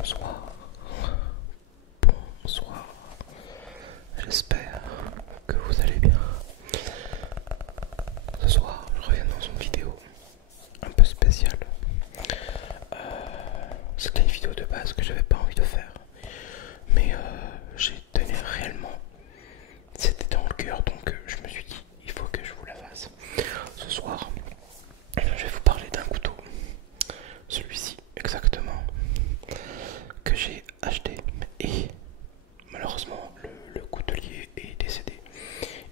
Bonsoir, bonsoir, j'espère que vous allez bien. Ce soir, je reviens dans une vidéo un peu spéciale. C'était une vidéo de base que j'avais pas envie de faire, mais j'ai tenu réellement, c'était dans le cœur, donc je me suis dit, il faut que je vous la fasse. Ce soir, je vais vous parler d'un couteau, celui-ci exactement, que j'ai acheté et malheureusement le coutelier est décédé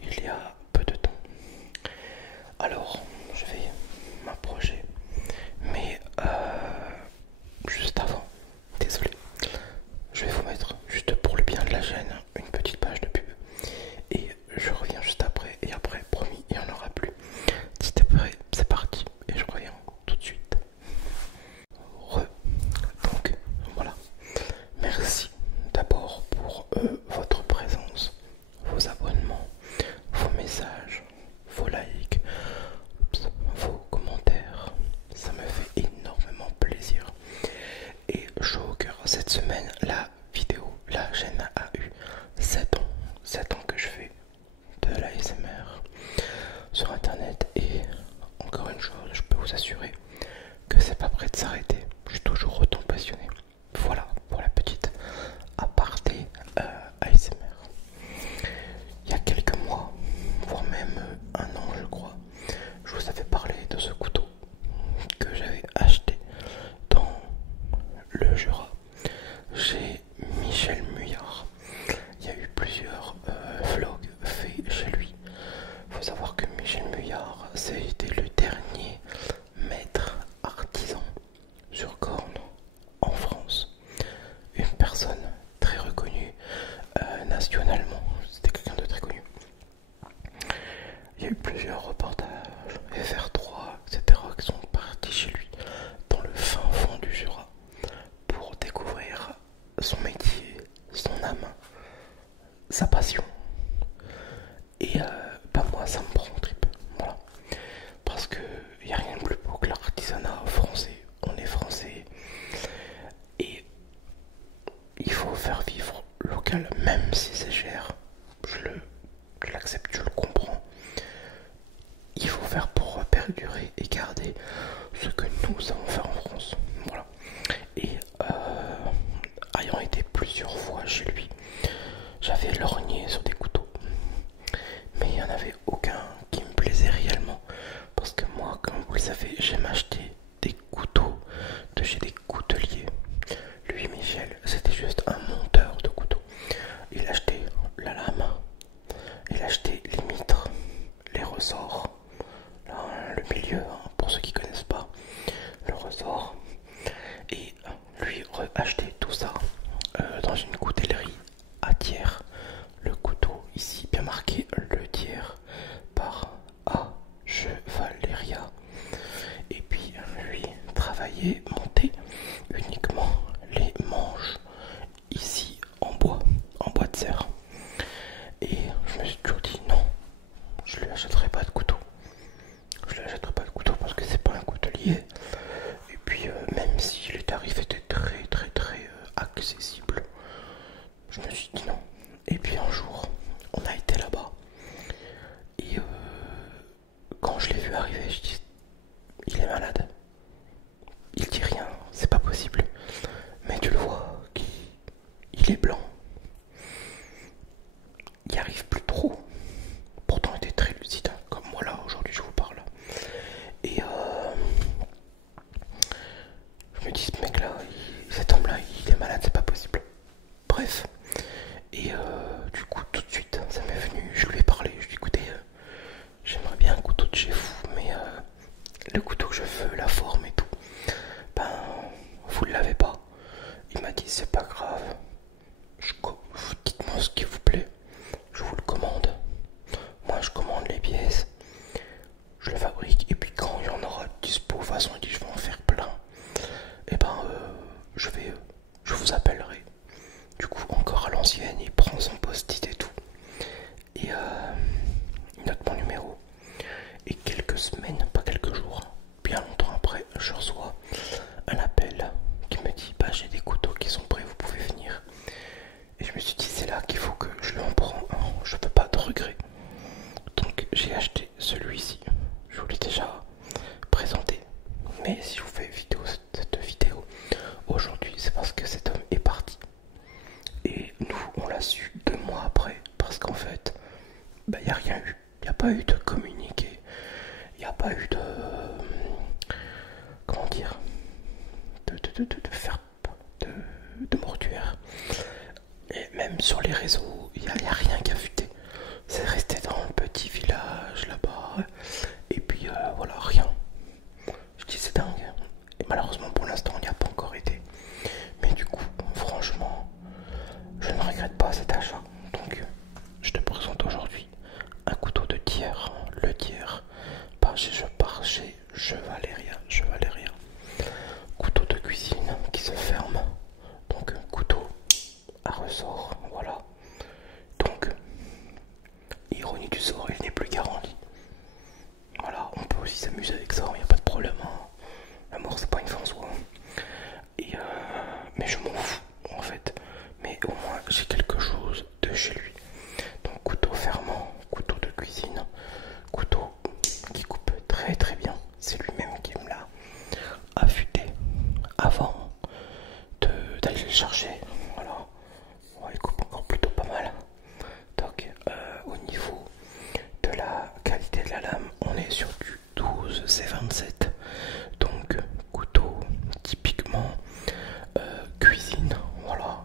il y a peu de temps. Alors je vais m'approcher, mais juste avant, désolé, je vais vous mettre juste pour le bien de la chaîne une petite page de pub et je reviens juste après, et après promis il n'y en aura plus. Si t'es prêt, c'est parti et je reviens tout de suite. Donc voilà, merci d'abord pour votre présence, vos abonnements, vos messages, vos likes, vos commentaires. Ça me fait énormément plaisir. Et chaud au cœur, cette semaine, la chaîne a eu 7 ans. 7 ans que je fais de l'ASMR sur internet. Et encore une chose, je peux vous assurer que c'est pas prêt de s'arrêter. Je suis toujours autant passionné. Voilà pour la petite aparté ASMR. Il y a quelques mois, voire même un an je crois, je vous avais parlé de ce couteau que j'avais acheté dans le Jura chez Michel Muyard. Il y a eu plusieurs vlogs faits chez lui. Il faut savoir que Michel Muyard, c'était le dernier maître artisan sur corne en France. Une personne très reconnue nationalement. C'était quelqu'un de très connu. Il y a eu plusieurs reportages, FR3, etc. qui sont partis chez lui dans le fin fond du Jura pour découvrir son métier, son âme, sa passion. Et moi ça me prend en trip. Voilà. Parce que il n'y a rien de plus beau que l'artisanat français. On est français et il faut faire vivre local, même si c'est cher. Je l'accepte, je le comprends. Il faut faire pour perdurer et garder ce que nous savons faire en France. Voilà. Et ayant été plusieurs fois chez lui, j'avais lorgné sur des couteaux, mais il n'y en avait aucun qui me plaisait réellement. Parce que moi, comme vous le savez, j'aime acheter des couteaux de chez des couteliers. Lui, Michel, c'était juste un monteur de couteaux. Il achetait faire de, de mortuaire. Et même sur les réseaux, il n'y a rien qui a fuité. C'est resté dans le petit village là-bas. Et puis voilà, rien. Je dis c'est dingue. Et malheureusement pour l'instant on n'y a pas encore été. Mais du coup, franchement, je ne regrette pas cet achat. Donc je te présente aujourd'hui un couteau de tiers. Le tiers par chez Chevaleria. Couteau de cuisine qui se ferme. Donc couteau à ressort. Voilà. Donc, ironie du sort, il n'est plus garanti. Voilà, on peut aussi s'amuser avec ça, il n'y a pas de problème. Hein. La mort, c'est pas une fin en soi. Et mais je m'en fous, en fait. Mais au moins, j'ai quelque chose de chez lui. Donc, couteau fermant, couteau de cuisine, couteau qui coupe très très bien. C'est lui-même qui me l'a affûté avant d'aller le chercher. Voilà. Ouais, il coupe encore plutôt pas mal. Donc, au niveau de la qualité de la lame, on est sur du 12 C27. Donc, couteau typiquement cuisine. Voilà,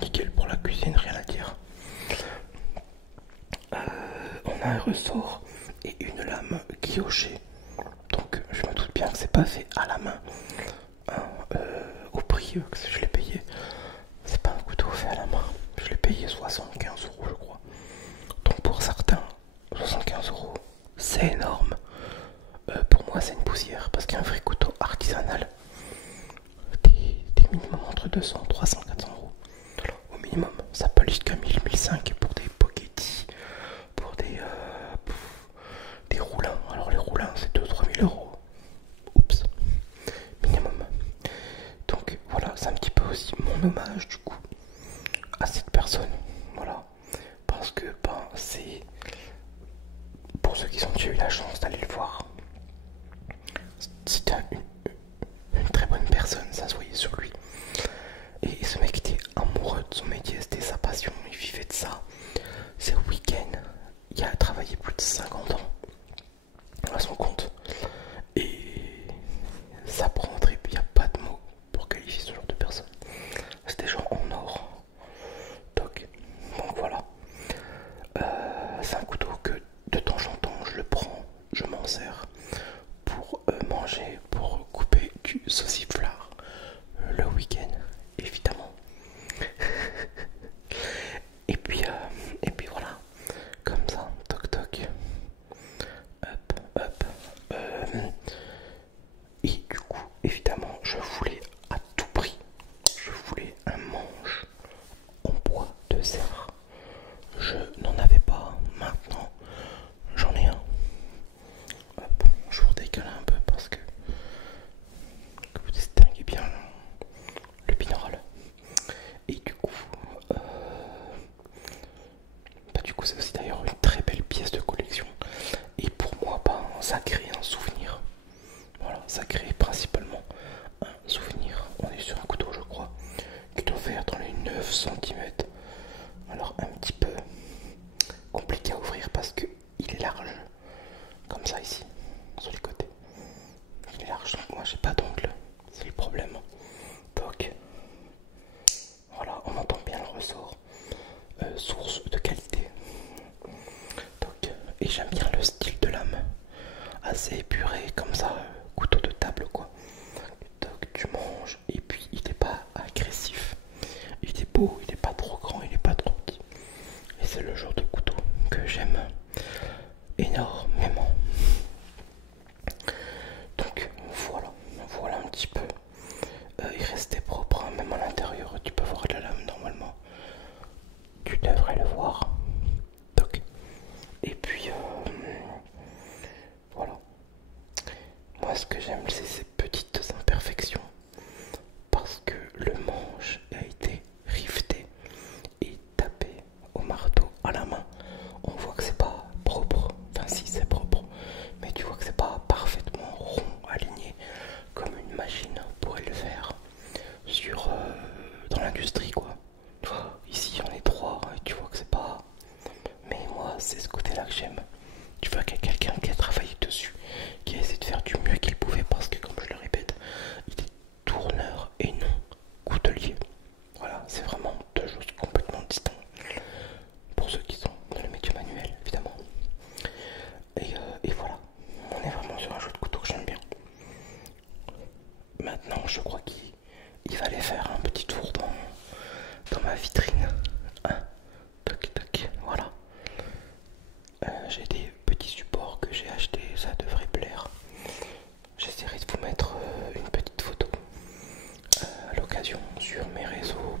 nickel pour la cuisine, rien à dire. On a un ressort et une lame guillochée. Donc, je me doute bien que c'est pas fait à la main. Hein, au prix que je l'ai payé, c'est pas un couteau fait à la main. Je l'ai payé 75 € je crois. Donc pour certains, 75 €, c'est énorme. Pour moi c'est une poussière parce qu'un vrai couteau artisanal, des minimum entre 200, 300, 400 €. Au minimum, ça peut aller jusqu'à 1000, 1005 pour des Pochetti, pour des roulins. Alors les roulins c'est 2-3 000 €. Oups, minimum. Donc voilà, c'est un petit peu aussi mon hommage du coup à cette personne. Voilà, parce que c'est pour ceux qui ont déjà eu la chance d'aller le voir, c'était une très bonne personne, ça se voyait sur lui. Et ce mec était amoureux de son métier, c'était sa passion, il vivait de ça. C'est le week-end, il a travaillé plus de 50 ans à son compte. Et ça prend un trip, il n'y a pas de mots pour qualifier ce genre de personne. C'est des gens en or. Donc voilà. C'est un couteau que de temps en temps je le prends, je m'en sers pour manger, pour couper du sauciflard le week-end, évidemment. et puis voilà, comme ça, toc toc, hop hop. Et du coup, évidemment, je voulais à tout prix, je voulais un manche en bois de serre. Je n'en avais pas, maintenant j'en ai un. Hop, je vous décale un peu parce que vous distinguez bien le binaural. Et du coup c'est aussi d'ailleurs une très belle pièce de collection. Et pour moi, ça crée un souvenir. Voilà, ça crée principalement un souvenir. On est sur un couteau, je crois, qui doit faire dans les 9 cm. Alors un petit peu compliqué à ouvrir parce que il est large, comme ça ici, sur les côtés. Il est large, donc moi j'ai pas d'ongle, c'est le problème. Donc voilà, on entend bien le ressort, source de qualité. Donc, et j'aime bien le style de lame, assez épuré comme ça, couteau de table quoi. Donc tu manges et puis il n'est pas agressif, il est beau, il n'est pas trop grand, il n'est pas trop petit. Et c'est le genre de couteau que j'aime énormément. Donc voilà un petit peu. Il restait propre, hein, même à l'intérieur, tu peux voir la lame normalement. Tu devrais le voir. Donc, et puis voilà. Moi ce que j'aime c'est ces petites imperfections. Parce que le manche a été rifté et tapé au marteau à la main. On voit que c'est pas propre, enfin si c'est propre, mais tu vois que c'est pas parfaitement rond, aligné comme une machine pourrait le faire dans l'industrie quoi. Ici on est trois et tu vois que c'est pas, mais moi c'est ce côté là que j'aime. Tu vois qu'il y a quelqu'un qui a travaillé dessus, qui a essayé de faire du mieux qu'il pouvait parce que comme je le répète, il est tourneur et il va aller faire un petit tour dans ma vitrine. Hein, tac tac, voilà. J'ai des petits supports que j'ai achetés, ça devrait plaire. J'essaierai de vous mettre une petite photo à l'occasion sur mes réseaux